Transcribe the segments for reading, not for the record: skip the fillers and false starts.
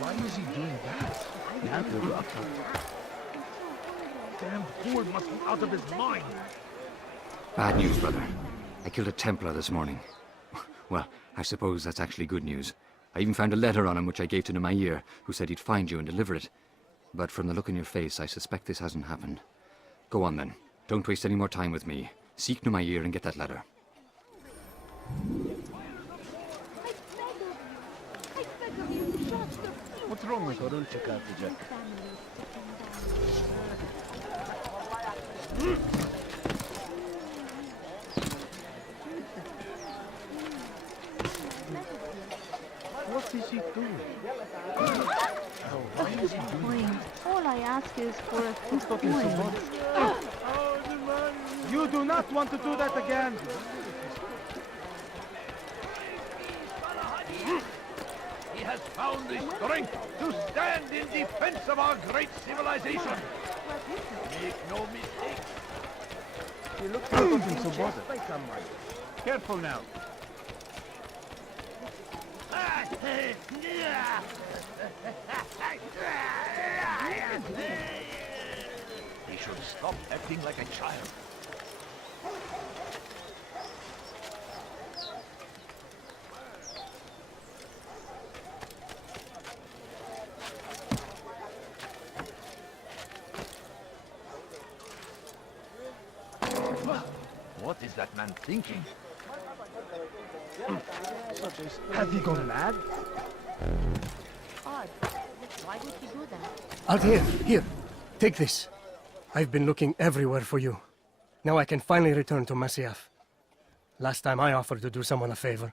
Why is he doing that? Damn fool must be out of his mind. Bad news, brother. I killed a Templar this morning. Well, I suppose that's actually good news. I even found a letter on him which I gave to Nemair, who said he'd find you and deliver it. But from the look in your face, I suspect this hasn't happened. Go on then. Don't waste any more time with me. Seek Nemair and get that letter. What's wrong with Orunchik Artijak? What is he doing? Why is he doing that? All I ask is for a Who's talking so much? You do not want to do that again! He has found the strength to stand in defense of our great civilization. Make no mistake. He looks like something so bothered. Careful now. He should stop acting like a child. What is that man thinking? Have you gone mad? odd. Why would he do that? Altair, here. Take this. I've been looking everywhere for you. Now I can finally return to Masyaf. Last time I offered to do someone a favor.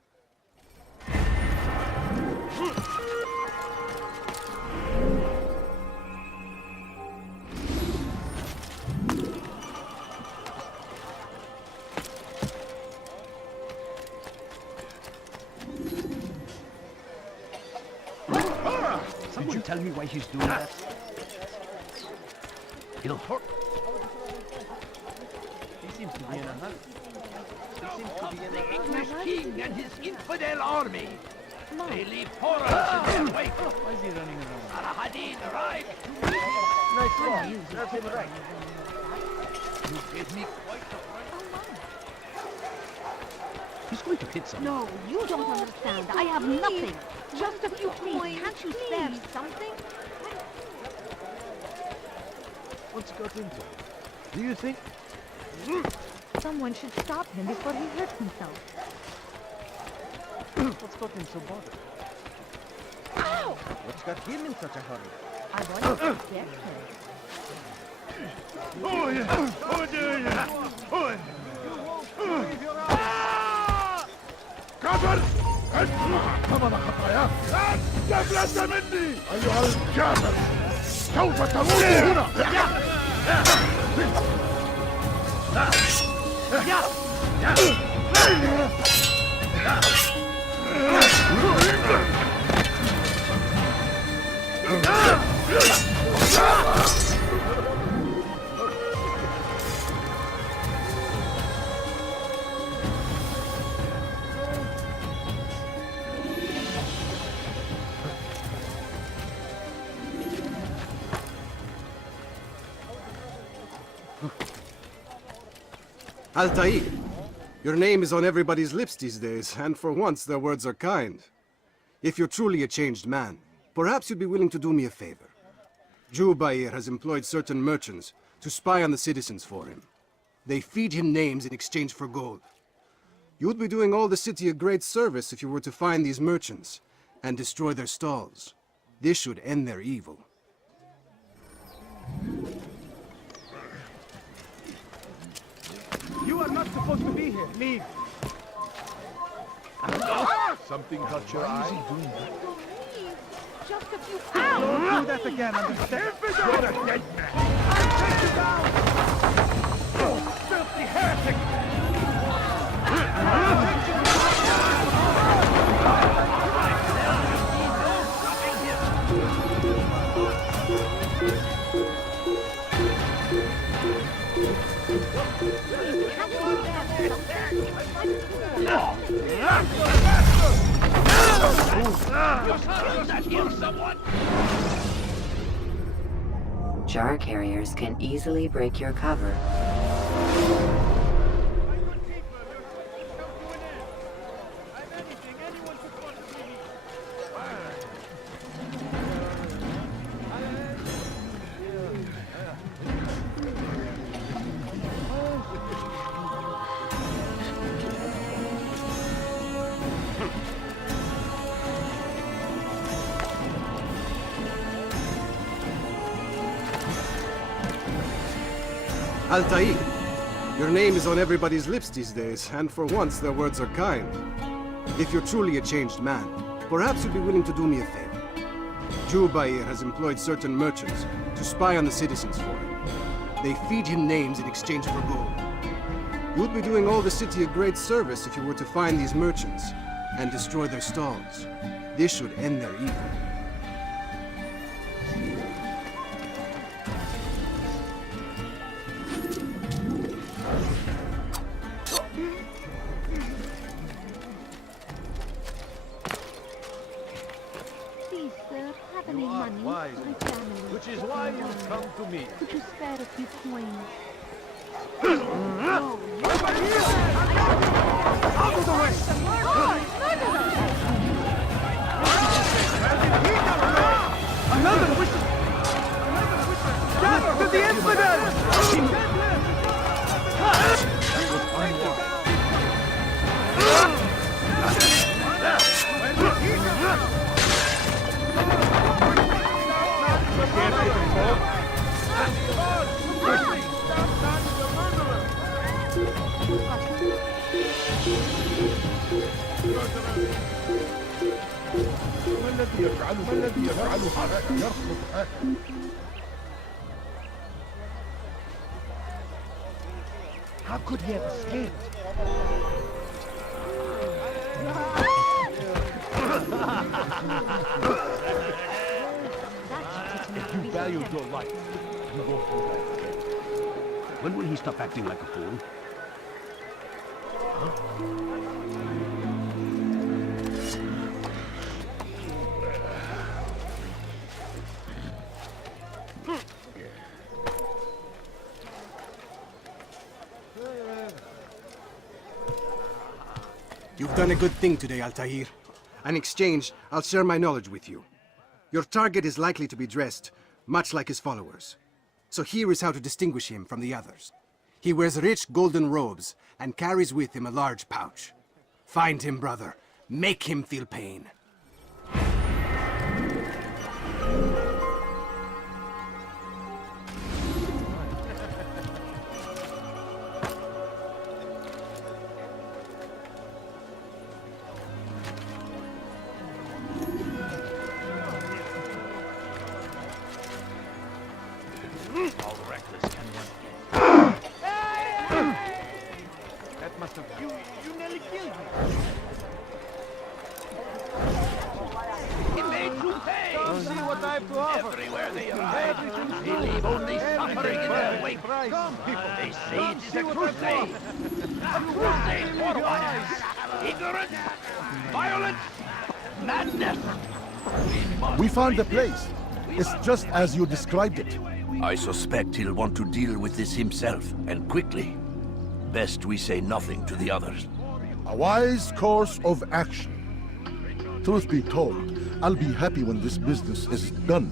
Someone tell me why he's doing that? It'll hurt. He seems to be in a hurry. The English king and his infidel army. They leave horrors in their wake. Why is he running around? Al-Hadid arrived to meet him. Nice one. That's him right. You gave me quite a fright. He's going to hit something. No, you don't understand. I have nothing. Just a few coins. Can't you spare something? What's got into him? Do you think? Someone should stop him before he hurts himself. What's got him so bothered? Ow! What's got him in such a hurry? I want to get him. Oh, yeah. Oh, yeah. Oh, كافر! اسمع ثمن خطاياك! لا تفلت مني! أيها الكافر! سوف تموت هنا! Altair, your name is on everybody's lips these days, and for once their words are kind. If you're truly a changed man, perhaps you'd be willing to do me a favor. Jubair has employed certain merchants to spy on the citizens for him. They feed him names in exchange for gold. You'd be doing all the city a great service if you were to find these merchants and destroy their stalls. This should end their evil. You are not supposed to be here. Leave. Something caught your eye? Just a few Don't do that again, understand? You're a dead man! I'll take you down! Oh, filthy heretic! Jar carriers can easily break your cover. Altair, your name is on everybody's lips these days, and for once their words are kind. If you're truly a changed man, perhaps you'd be willing to do me a favor. Jubair has employed certain merchants to spy on the citizens for him. They feed him names in exchange for gold. You'd be doing all the city a great service if you were to find these merchants and destroy their stalls. This should end their evil. Please, sir, have any You are money? wise, My family. which is why you come to me. Could you spare a few coins? Death to the infidel! ما الذي يفعل هذا؟ يرفض هذا. How could he have escaped? If you value your life, you won't do that again. When will he stop acting like a fool? You've done a good thing today, Altair. In exchange, I'll share my knowledge with you. Your target is likely to be dressed much like his followers. So here is how to distinguish him from the others. He wears rich golden robes and carries with him a large pouch. Find him, brother. Make him feel pain. How reckless can one get? That must have... You nearly killed me. He made you pay! Don't see what I have to offer. Everywhere they arrive, they leave only suffering in their wake. They say it is a crusade. A crusade for what? Ignorance, violence, madness. We found the place. It's just as you described it. I suspect he'll want to deal with this himself, and quickly. Best we say nothing to the others. A wise course of action. Truth be told, I'll be happy when this business is done.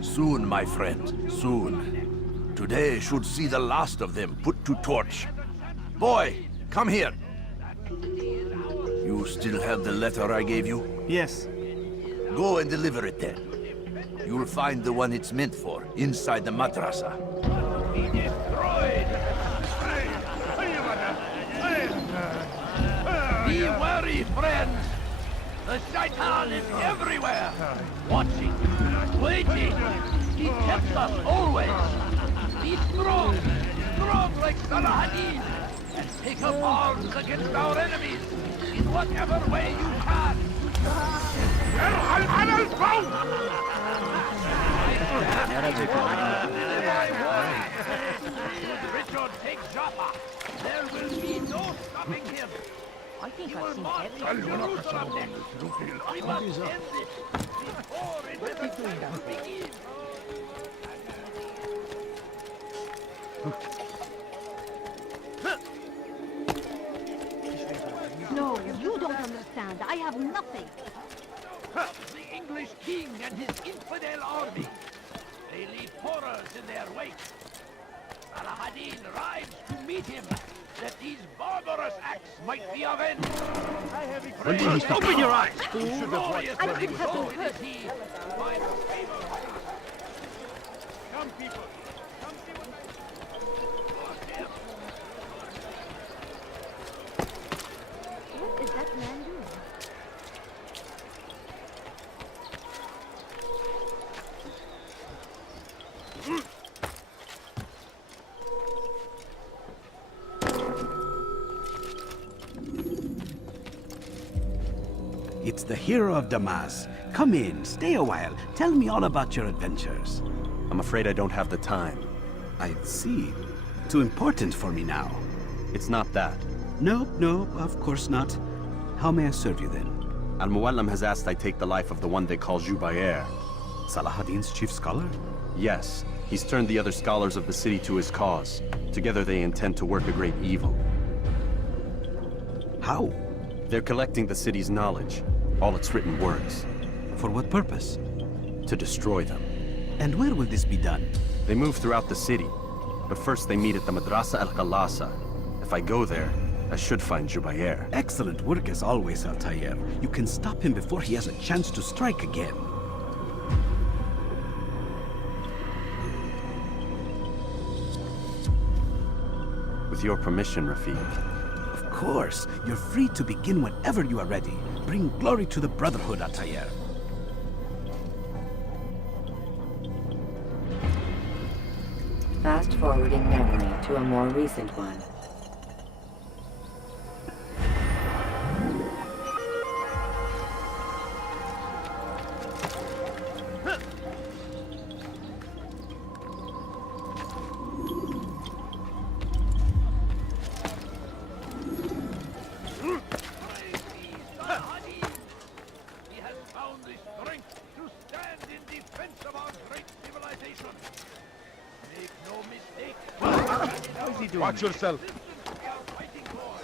Soon, my friend, soon. Today should see the last of them put to torch. Boy, come here. You still have the letter I gave you? Yes. Go and deliver it then. You'll find the one it's meant for, inside the madrasa. Be destroyed! Be wary, friends! The Shaitan is everywhere! Watching, waiting! He tempts us always! Be strong! Strong like Salahadin! And take up arms against our enemies in whatever way you can! Should Richard take Jaffa, there will be no stopping him. I think He I've will seen march everything. on Jerusalem next. We must end this before it ever can begin. No, you don't understand. I have nothing. The English king and his infidel army. They leave horrors in their wake. Salah-ad-Din rides to meet him, that these barbarous acts might be avenged. When will he stop? Open your eyes! I could have been hurt. Come, people. Come see what What is that man doing? It's the hero of Damas. Come in, stay a while. Tell me all about your adventures. I'm afraid I don't have the time. I see. Too important for me now. It's not that. No, of course not. How may I serve you then? Al-Muallim has asked I take the life of the one they call Jubayr. Salah-ad-Din's chief scholar? Yes, he's turned the other scholars of the city to his cause. Together they intend to work a great evil. How? They're collecting the city's knowledge, all its written words. For what purpose? To destroy them. And where will this be done? They move throughout the city, but first they meet at the Madrasa al-Khalasa. If I go there, I should find Jubayr. Excellent work as always, Altair. You can stop him before he has a chance to strike again. With your permission, Rafiq. Of course. You're free to begin whenever you are ready. Bring glory to the Brotherhood, Altair. Fast-forwarding memory to a more recent one. He has found the strength to stand in defense of our great civilization. Make no mistake. How is he doing? Watch yourself. We are fighting for.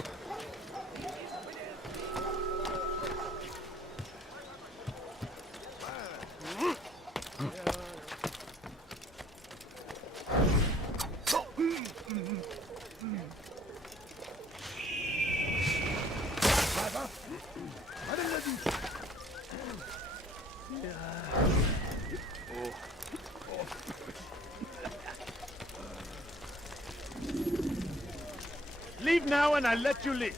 Leave now and I'll let you leave.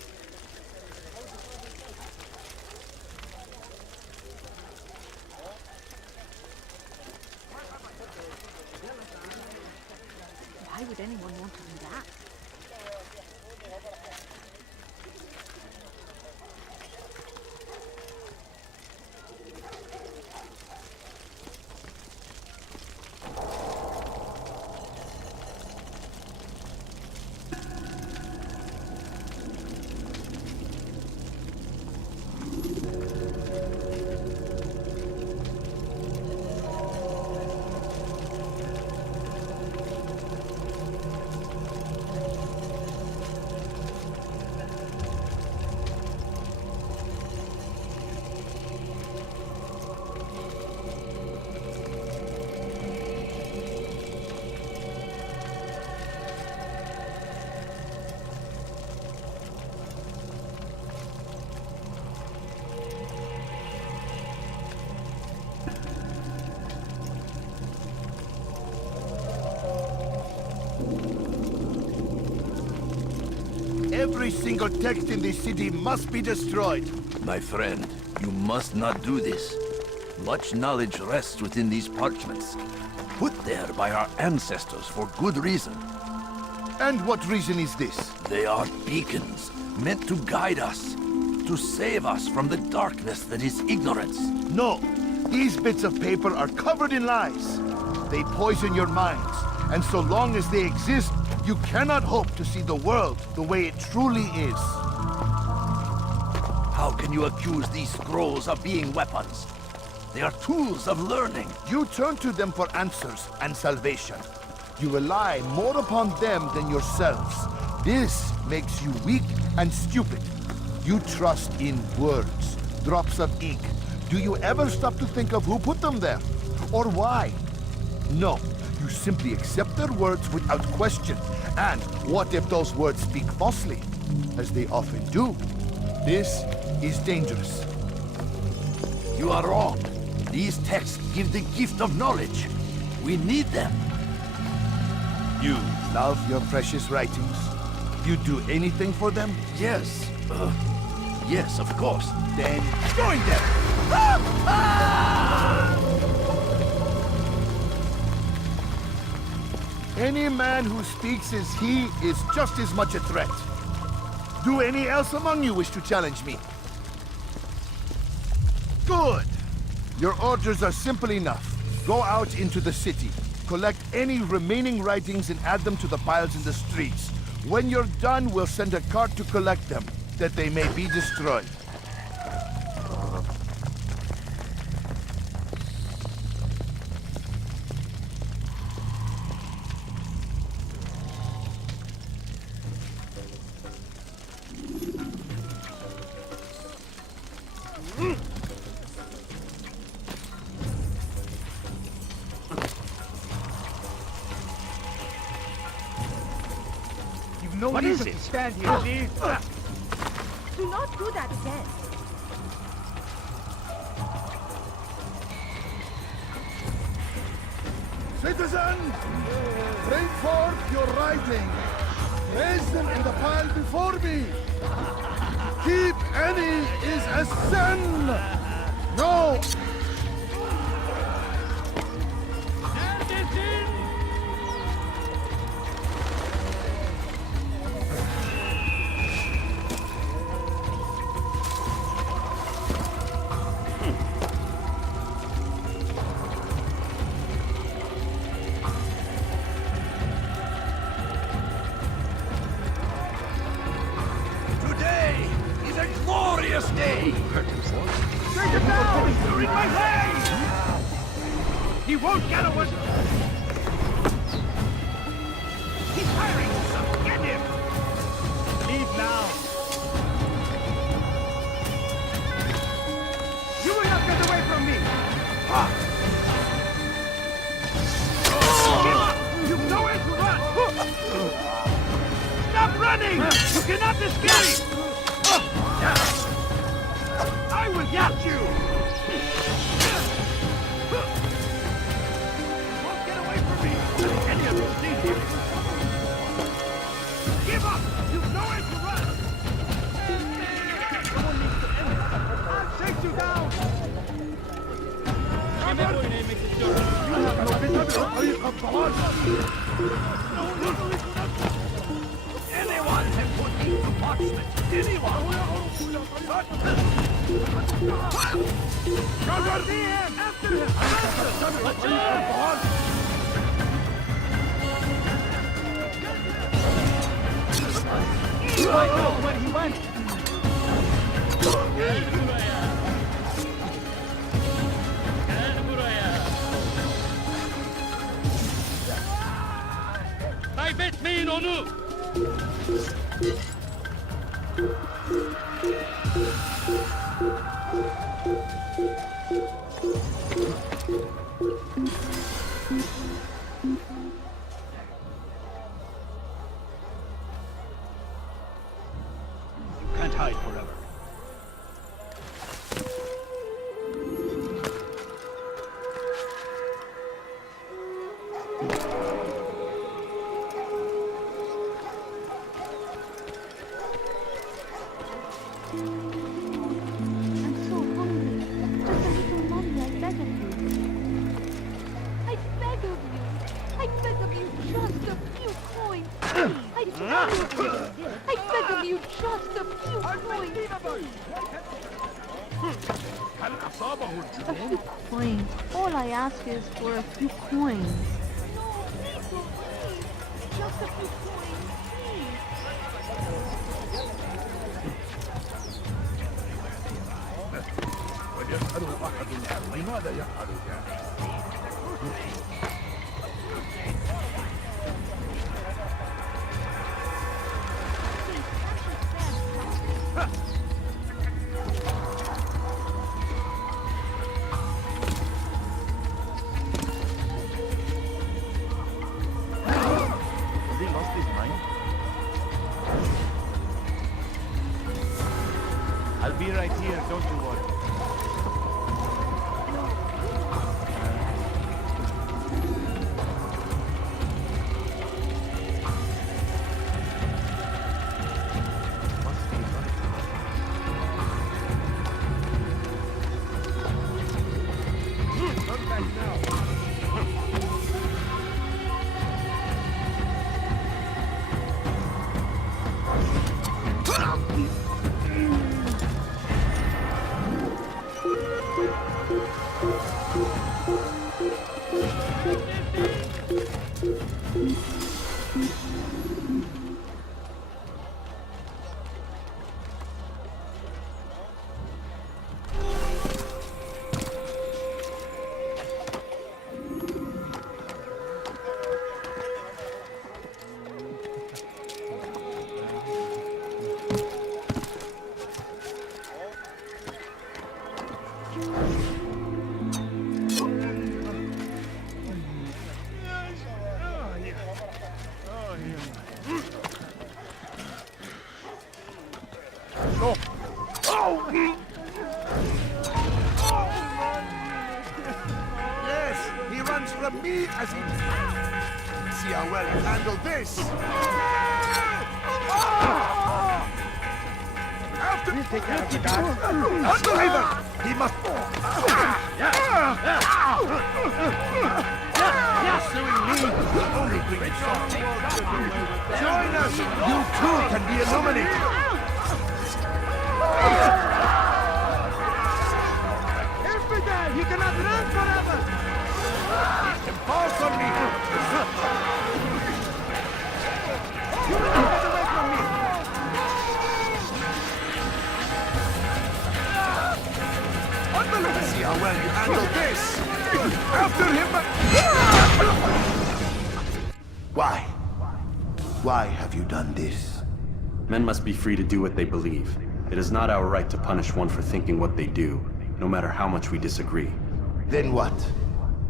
Why would anyone want to do that? Every single text in this city must be destroyed. My friend, you must not do this. Much knowledge rests within these parchments, put there by our ancestors for good reason. And what reason is this? They are beacons, meant to guide us, to save us from the darkness that is ignorance. No, these bits of paper are covered in lies. They poison your minds, and so long as they exist, you cannot hope to see the world the way it truly is. How can you accuse these scrolls of being weapons? They are tools of learning. You turn to them for answers and salvation. You rely more upon them than yourselves. This makes you weak and stupid. You trust in words, drops of ink. Do you ever stop to think of who put them there? Or why? No, you simply accept their words without question. And what if those words speak falsely? As they often do. This is dangerous. You are wrong. These texts give the gift of knowledge. We need them. You love your precious writings? You do anything for them? Yes. Yes, of course. Then join them! Any man who speaks as he is just as much a threat. Do any else among you wish to challenge me? Good! Your orders are simple enough. Go out into the city, collect any remaining writings and add them to the piles in the streets. When you're done, we'll send a cart to collect them, that they may be destroyed. What is it? Stand here, leave. Do not do that again. Citizen, bring forth your writing. Place them in the pile before me. Keep any is a sin. No. Glorious day! Take him down! You're in my way! He won't get away! He's firing! Get him! Leave now! You will not get away from me! Give up! You've nowhere to run! Stop running! You cannot escape! I will get you! Won't get away from me! Any of you see here! Give up! You've nowhere to run! Someone needs to end it! I'll chase you down! You have no business! Anyone can put into parchment! Anyone! After him! I know where he went! Kaybetmeyin onu! You can't hide forever. A few coins. All I ask is for a few coins. No, please. Just a few coins, please. Has he lost his mind? I'll be right here, don't you worry. Must be right. Come back now. Yes, he runs from me as he... See how well you handle this! After... We'll take care of the guard. Unbeliever! He must... Pursuing me. Only bring Join us! You too can be illuminated! Infidel! You cannot run forever! Fall from me! You will not get away from me! Unbelievable! See how well you handle this! After him! Why? Why have you done this? Men must be free to do what they believe. It is not our right to punish one for thinking what they do, no matter how much we disagree. Then what?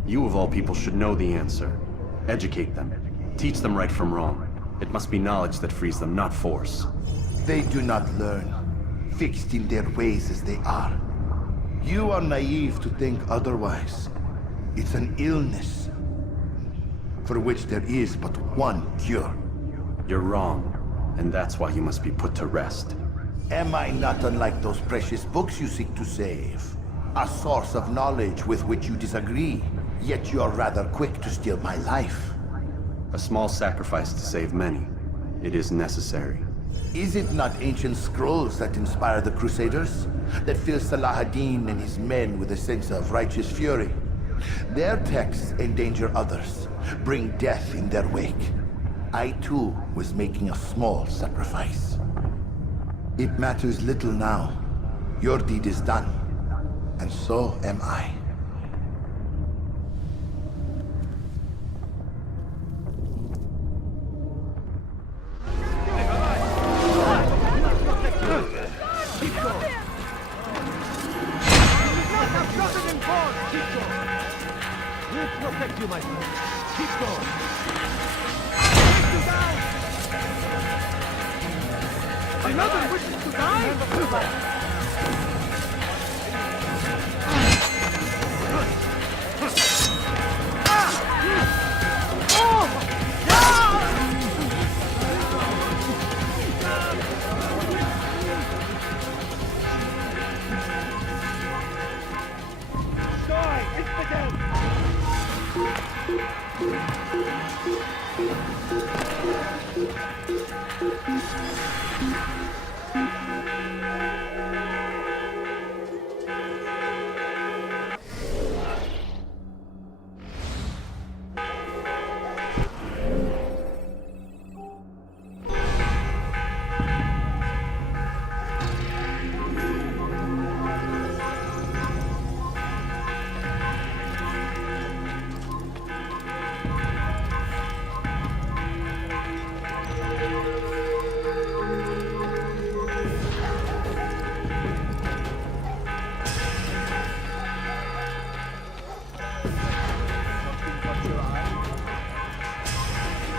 You of all people should know the answer. Educate them. Teach them right from wrong. It must be knowledge that frees them, not force. They do not learn, fixed in their ways as they are. You are naive to think otherwise. It's an illness, for which there is but one cure. You're wrong, and that's why you must be put to rest. Am I not unlike those precious books you seek to save? A source of knowledge with which you disagree, yet you are rather quick to steal my life. A small sacrifice to save many. It is necessary. Is it not ancient scrolls that inspire the Crusaders? That fill Salah ad-Din and his men with a sense of righteous fury? Their texts endanger others, bring death in their wake. I too was making a small sacrifice. It matters little now. Your deed is done, and so am I. We'll protect you, my friend. Keep going. Another wishes to die?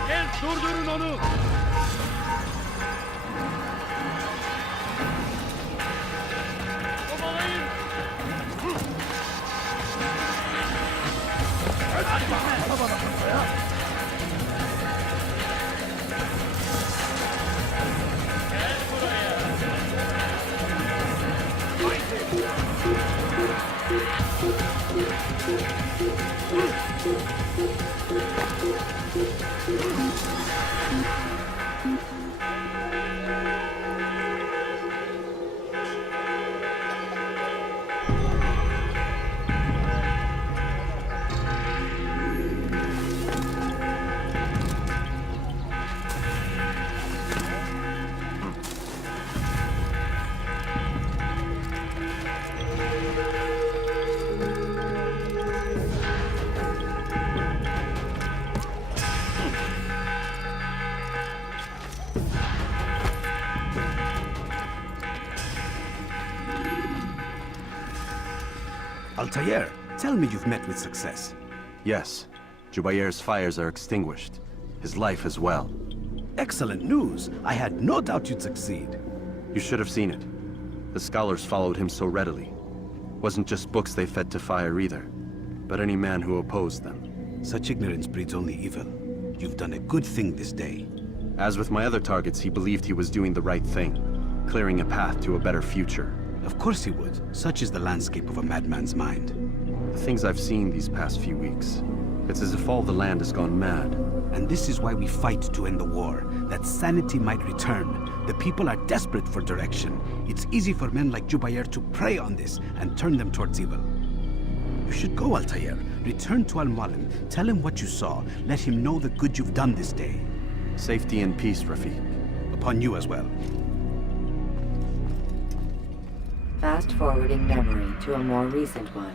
Gel durdurun onu. Kovalayın. Gel buraya. Altair, tell me you've met with success. Yes. Jubair's fires are extinguished. His life as well. Excellent news. I had no doubt you'd succeed. You should have seen it. The scholars followed him so readily. Wasn't just books they fed to fire either, but any man who opposed them. Such ignorance breeds only evil. You've done a good thing this day. As with my other targets, he believed he was doing the right thing, clearing a path to a better future. Of course he would. Such is the landscape of a madman's mind. The things I've seen these past few weeks, it's as if all the land has gone mad. And this is why we fight to end the war, that sanity might return. The people are desperate for direction. It's easy for men like Jubair to prey on this and turn them towards evil. You should go, Altair. Return to Al-Mualim. Tell him what you saw. Let him know the good you've done this day. Safety and peace, Rafiq. Upon you as well. Fast-forwarding memory to a more recent one.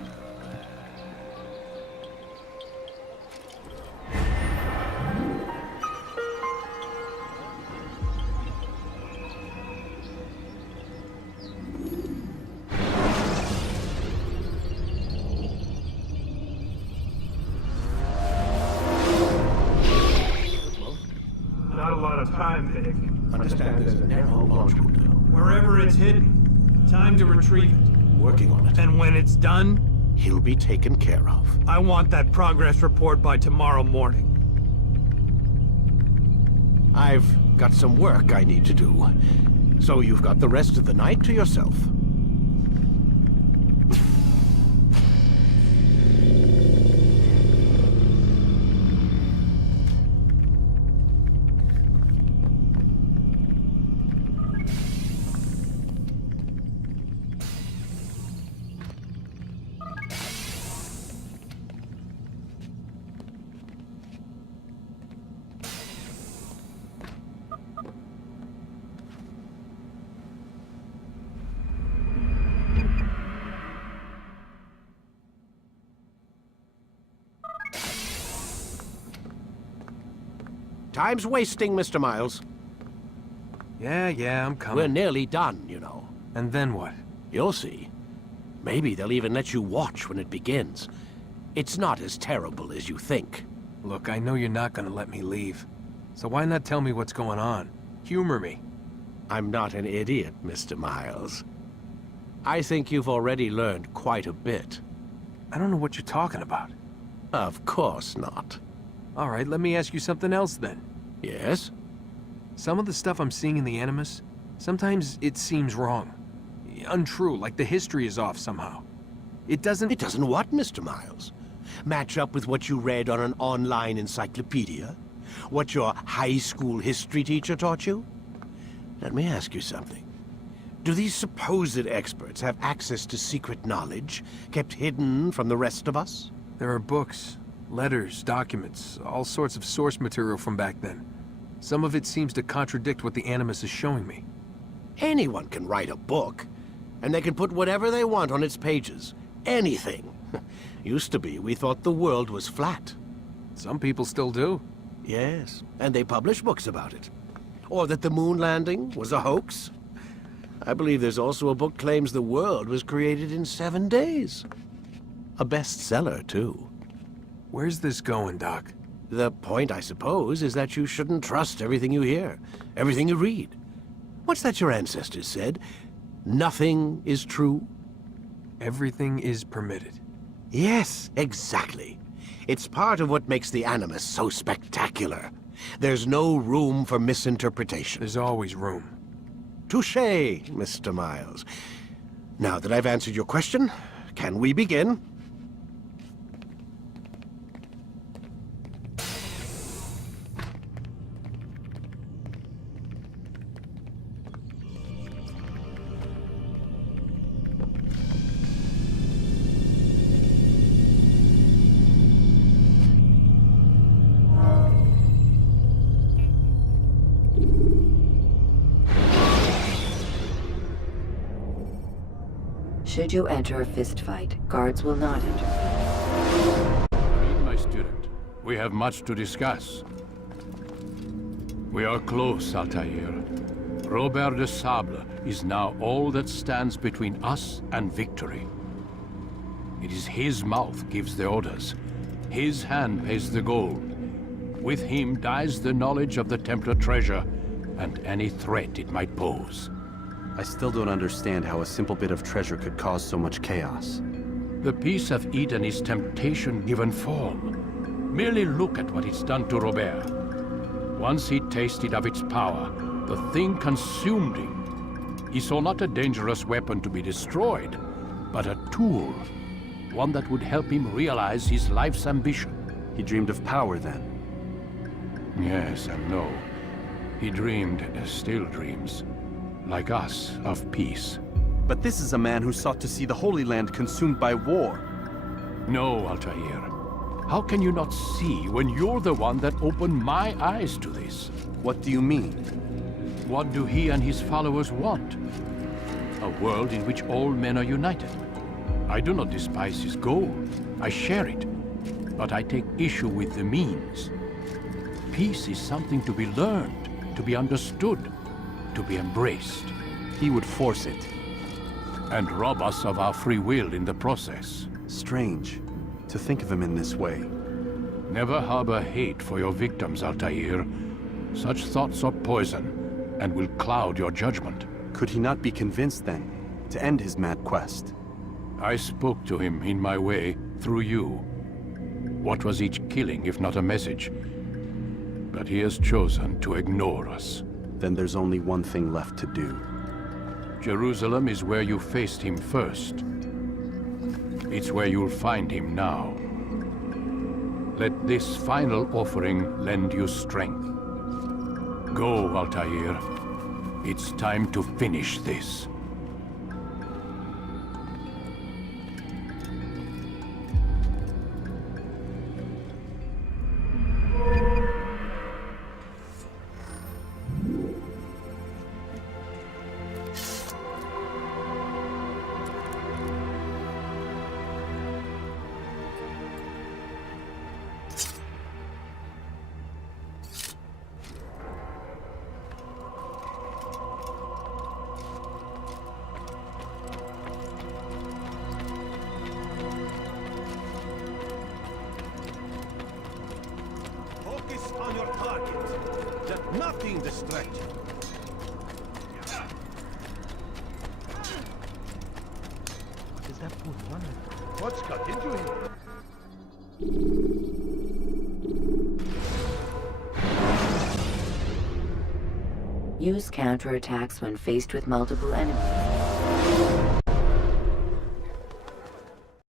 Not a lot of time, Vic. Understand there's a narrow launch window. Wherever it's hidden, time to retrieve it. Working on it. And when it's done, He'll be taken care of. I want that progress report by tomorrow morning. I've got some work I need to do. So you've got the rest of the night to yourself. Time's wasting, Mr. Miles. Yeah, I'm coming. We're nearly done, you know. And then what? You'll see. Maybe they'll even let you watch when it begins. It's not as terrible as you think. Look, I know you're not gonna let me leave. So why not tell me what's going on? Humor me. I'm not an idiot, Mr. Miles. I think you've already learned quite a bit. I don't know what you're talking about. Of course not. All right, let me ask you something else then. Yes? Some of the stuff I'm seeing in the Animus, sometimes it seems wrong. Untrue, like the history is off somehow. It doesn't... It doesn't what, Mr. Miles? Match up with what you read on an online encyclopedia? What your high school history teacher taught you? Let me ask you something. Do these supposed experts have access to secret knowledge kept hidden from the rest of us? There are books, letters, documents, all sorts of source material from back then. Some of it seems to contradict what the Animus is showing me. Anyone can write a book, and they can put whatever they want on its pages. Anything. Used to be, we thought the world was flat. Some people still do. Yes, and they publish books about it. Or that the moon landing was a hoax. I believe there's also a book claims the world was created in 7 days. A bestseller, too. Where's this going, Doc? The point, I suppose, is that you shouldn't trust everything you hear, everything you read. What's that your ancestors said? Nothing is true? Everything is permitted. Yes, exactly. It's part of what makes the Animus so spectacular. There's no room for misinterpretation. There's always room. Touché, Mr. Miles. Now that I've answered your question, can we begin? Should you enter a fistfight, guards will not interfere. Read, my student. We have much to discuss. We are close, Altair. Robert de Sable is now all that stands between us and victory. It is his mouth gives the orders. His hand pays the gold. With him dies the knowledge of the Templar treasure and any threat it might pose. I still don't understand how a simple bit of treasure could cause so much chaos. The Peace of Eden is temptation given form. Merely look at what it's done to Robert. Once he tasted of its power, the thing consumed him. He saw not a dangerous weapon to be destroyed, but a tool. One that would help him realize his life's ambition. He dreamed of power then? Yes and no. He dreamed, still dreams, like us, of peace. But this is a man who sought to see the Holy Land consumed by war. No, Altair. How can you not see when you're the one that opened my eyes to this? What do you mean? What do he and his followers want? A world in which all men are united. I do not despise his goal. I share it. But I take issue with the means. Peace is something to be learned, to be understood, to be embraced. He would force it. And rob us of our free will in the process. Strange, to think of him in this way. Never harbor hate for your victims, Altair. Such thoughts are poison, and will cloud your judgment. Could he not be convinced, then, to end his mad quest? I spoke to him in my way, through you. What was each killing, if not a message? But he has chosen to ignore us. Then there's only one thing left to do. Jerusalem is where you faced him first. It's where you'll find him now. Let this final offering lend you strength. Go, Altair. It's time to finish this. On your target. Let nothing distract you. What is that fool running? What's got into him? Use counterattacks when faced with multiple enemies.